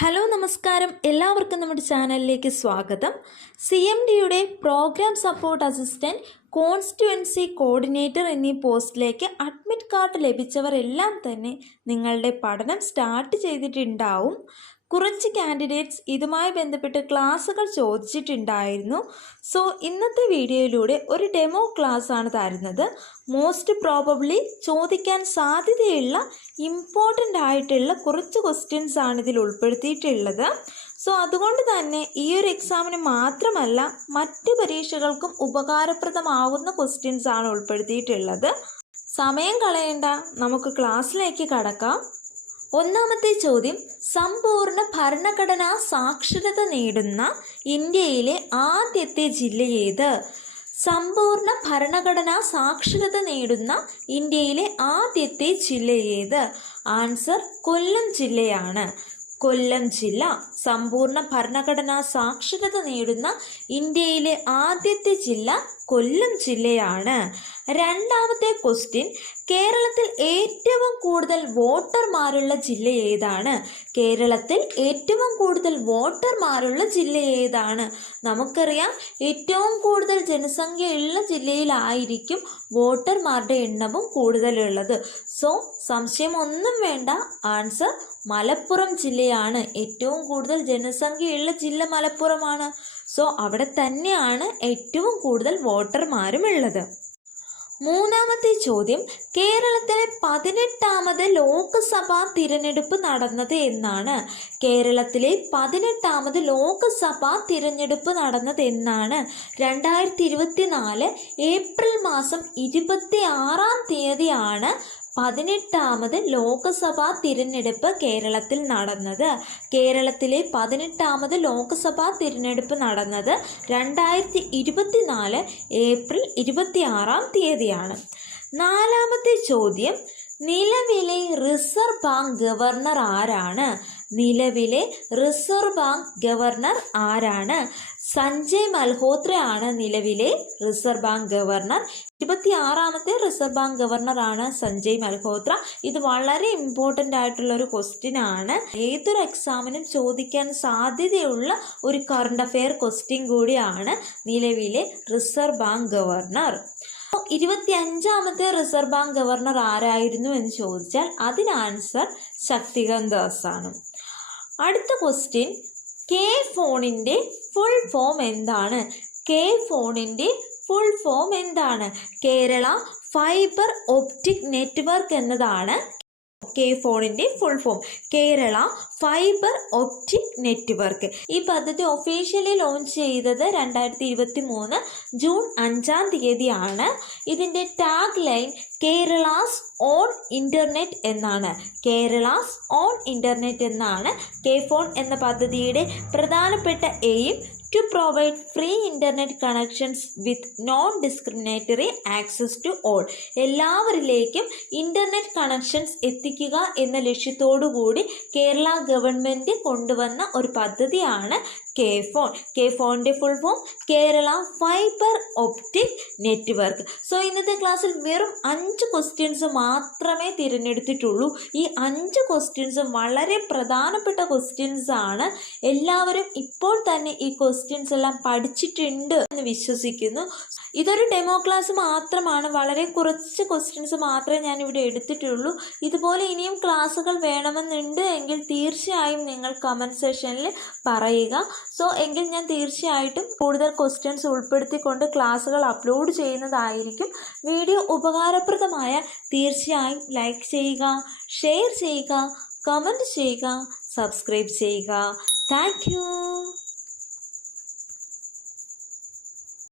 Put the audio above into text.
Hello നമസ്കാരം, എല്ലാവർക്കും നമ്മുടെ ചാനലിലേക്ക് സ്വാഗതം. CMDയുടെ programme support assistant, constituency coordinator എന്നീ പോസ്റ്റിലേക്ക് അഡ്മിറ്റ് കാർഡ് ലഭിച്ചവരെല്ലാം തന്നെ നിങ്ങളുടെ പഠനം സ്റ്റാർട്ട് ചെയ്തിട്ടുണ്ടാവും. കുറച്ച് കാൻഡിഡേറ്റ്സ് ഇതുമായി ബന്ധപ്പെട്ട് ക്ലാസ്സുകൾ ചോദിച്ചിട്ടുണ്ടായിരുന്നു. സോ ഇന്നത്തെ വീഡിയോയിലൂടെ ഒരു ഡെമോ ക്ലാസ് ആണ് തരുന്നത്. മോസ്റ്റ് പ്രോബബ്ലി ചോദിക്കാൻ സാധ്യതയുള്ള ഇമ്പോർട്ടൻ്റ് ആയിട്ടുള്ള കുറച്ച് ക്വസ്റ്റ്യൻസ് ആണ് ഇതിൽ ഉൾപ്പെടുത്തിയിട്ടുള്ളത്. സോ അതുകൊണ്ട് തന്നെ ഈ ഒരു എക്സാമിന് മാത്രമല്ല മറ്റ് പരീക്ഷകൾക്കും ഉപകാരപ്രദമാവുന്ന ക്വസ്റ്റ്യൻസ് ആണ് ഉൾപ്പെടുത്തിയിട്ടുള്ളത്. സമയം കളയണ്ട, നമുക്ക് ക്ലാസ്സിലേക്ക് കടക്കാം. ഒന്നാമത്തെ ചോദ്യം, സമ്പൂർണ്ണ ഭരണഘടനാ സാക്ഷരത നേടുന്ന ഇന്ത്യയിലെ ആദ്യത്തെ ജില്ല ഏത്? സമ്പൂർണ്ണ ഭരണഘടനാ സാക്ഷരത നേടുന്ന ഇന്ത്യയിലെ ആദ്യത്തെ ജില്ല ഏത്? ആൻസർ കൊല്ലം ജില്ലയാണ്. കൊല്ലം ജില്ല സമ്പൂർണ്ണ ഭരണഘടനാ സാക്ഷരത നേടുന്ന ഇന്ത്യയിലെ ആദ്യത്തെ ജില്ല കൊല്ലം ജില്ലയാണ്. രണ്ടാമത്തെ ക്വസ്റ്റ്യൻ, കേരളത്തിൽ ഏറ്റവും കൂടുതൽ വോട്ടർമാരുള്ള ജില്ല ഏതാണ്? കേരളത്തിൽ ഏറ്റവും കൂടുതൽ വോട്ടർമാരുള്ള ജില്ല ഏതാണ്? നമുക്കറിയാം, ഏറ്റവും കൂടുതൽ ജനസംഖ്യയുള്ള ജില്ലയിലായിരിക്കും വോട്ടർമാരുടെ എണ്ണവും കൂടുതലുള്ളത്. സോ സംശയം ഒന്നും വേണ്ട, ആൻസർ മലപ്പുറം ജില്ലയാണ്. ഏറ്റവും കൂടുതൽ ജനസംഖ്യയുള്ള ജില്ല മലപ്പുറമാണ്. സോ അവിടെ തന്നെയാണ് ഏറ്റവും കൂടുതൽ വോട്ടർമാരും ഉള്ളത്. മൂന്നാമത്തെ ചോദ്യം, കേരളത്തിലെ 18ാമത് ലോക്സഭാ തിരഞ്ഞെടുപ്പ് നടന്നത് എന്നാണ്? കേരളത്തിലെ 18ാമത് ലോക്സഭാ തിരഞ്ഞെടുപ്പ് നടന്നത് എന്നാണ്? 2024 ഏപ്രിൽ മാസം 26-ാം തീയതിയാണ് 18ാമത് ലോക്സഭാ തിരഞ്ഞെടുപ്പ് കേരളത്തിൽ നടന്നത്. കേരളത്തിലെ 18ാമത് ലോക്സഭാ തിരഞ്ഞെടുപ്പ് നടന്നത് 2024 ഏപ്രിൽ 26-ാം തീയതിയാണ്. നാലാമത്തെ ചോദ്യം, നിലവിലെ റിസർവ് ബാങ്ക് ഗവർണർ ആരാണ്? നിലവിലെ റിസർവ് ബാങ്ക് ഗവർണർ ആരാണ്? സഞ്ജയ് മൽഹോത്രയാണ് നിലവിലെ റിസർവ് ബാങ്ക് ഗവർണർ. 26ാമത്തെ റിസർവ് ബാങ്ക് ഗവർണറാണ് സഞ്ജയ് മൽഹോത്ര. ഇത് വളരെ ഇമ്പോർട്ടൻ്റ് ആയിട്ടുള്ള ഒരു ക്വസ്റ്റ്യൻ ആണ്. ഏതൊരു എക്സാമിനും ചോദിക്കാൻ സാധ്യതയുള്ള ഒരു കറണ്ട് അഫെയർ ക്വസ്റ്റ്യൻ കൂടിയാണ് നിലവിലെ റിസർവ് ബാങ്ക് ഗവർണർ. 25ാമത്തെ റിസർവ് ബാങ്ക് ഗവർണർ ആരായിരുന്നു എന്ന് ചോദിച്ചാൽ അതിന് ആൻസർ ശക്തികാന്ത് ദാസ് ആണ്. അടുത്ത ക്വസ്റ്റ്യൻ, കെ ഫോണിൻ്റെ ഫുൾ ഫോം എന്താണ്? കെ ഫോണിൻ്റെ ഫുൾ ഫോം എന്താണ്? കേരള ഫൈബർ ഒപ്റ്റിക് നെറ്റ്വർക്ക് എന്നതാണ് കെ ഫോണിൻ്റെ full form. Kerala fibre optic network. ഈ പദ്ധതി ഒഫീഷ്യലി ലോഞ്ച് ചെയ്തത് 2023 ജൂൺ 5-ാം തീയതിയാണ്. ഇതിൻ്റെ tag line Kerala's on internet എന്നാണ്. കേരളാസ് ഓൺ ഇൻ്റർനെറ്റ് എന്നാണ്. കെ ഫോൺ എന്ന പദ്ധതിയുടെ പ്രധാനപ്പെട്ട aim to provide free internet connections with non-discriminatory access to all. എല്ലാവരിലേക്കും ഇൻ്റർനെറ്റ് കണക്ഷൻസ് എത്തിക്കുക എന്ന ലക്ഷ്യത്തോടു കൂടി കേരള ഗവൺമെൻറ് കൊണ്ടുവന്ന ഒരു പദ്ധതിയാണ് കെ ഫോൺ. കെ ഫോണിൻ്റെ full form Kerala fibre optic network. So ഇന്നത്തെ ക്ലാസ്സിൽ വെറും 5 ക്വസ്റ്റ്യൻസ് മാത്രമേ തിരഞ്ഞെടുത്തിട്ടുള്ളൂ. ഈ 5 ക്വസ്റ്റ്യൻസും വളരെ പ്രധാനപ്പെട്ട ക്വസ്റ്റ്യൻസ് ആണ്. എല്ലാവരും ഇപ്പോൾ തന്നെ ഈ ക്വസ്റ്റ്യൻസ് എല്ലാം പഠിച്ചിട്ടുണ്ട് എന്ന് വിശ്വസിക്കുന്നു. ഇതൊരു ഡെമോ ക്ലാസ് മാത്രമാണ്. വളരെ കുറച്ച് ക്വസ്റ്റ്യൻസ് മാത്രമേ ഞാൻ ഇവിടെ എടുത്തിട്ടുള്ളൂ. ഇതുപോലെ ഇനിയും ക്ലാസ്സുകൾ വേണമെന്നുണ്ട് എങ്കിൽ തീർച്ചയായും നിങ്ങൾ കമൻറ്റ് സെക്ഷനിൽ പറയുക. സോ എങ്കിൽ ഞാൻ തീർച്ചയായിട്ടും കൂടുതൽ ക്വസ്റ്റ്യൻസ് ഉൾപ്പെടുത്തിക്കൊണ്ട് ക്ലാസ്സുകൾ അപ്ലോഡ് ചെയ്യുന്നതായിരിക്കും. വീഡിയോ ഉപകാരപ്രദമായ തീർച്ചയായും ലൈക്ക് ചെയ്യുക, ഷെയർ ചെയ്യുക, കമൻറ്റ് ചെയ്യുക, സബ്സ്ക്രൈബ് ചെയ്യുക. Thank you.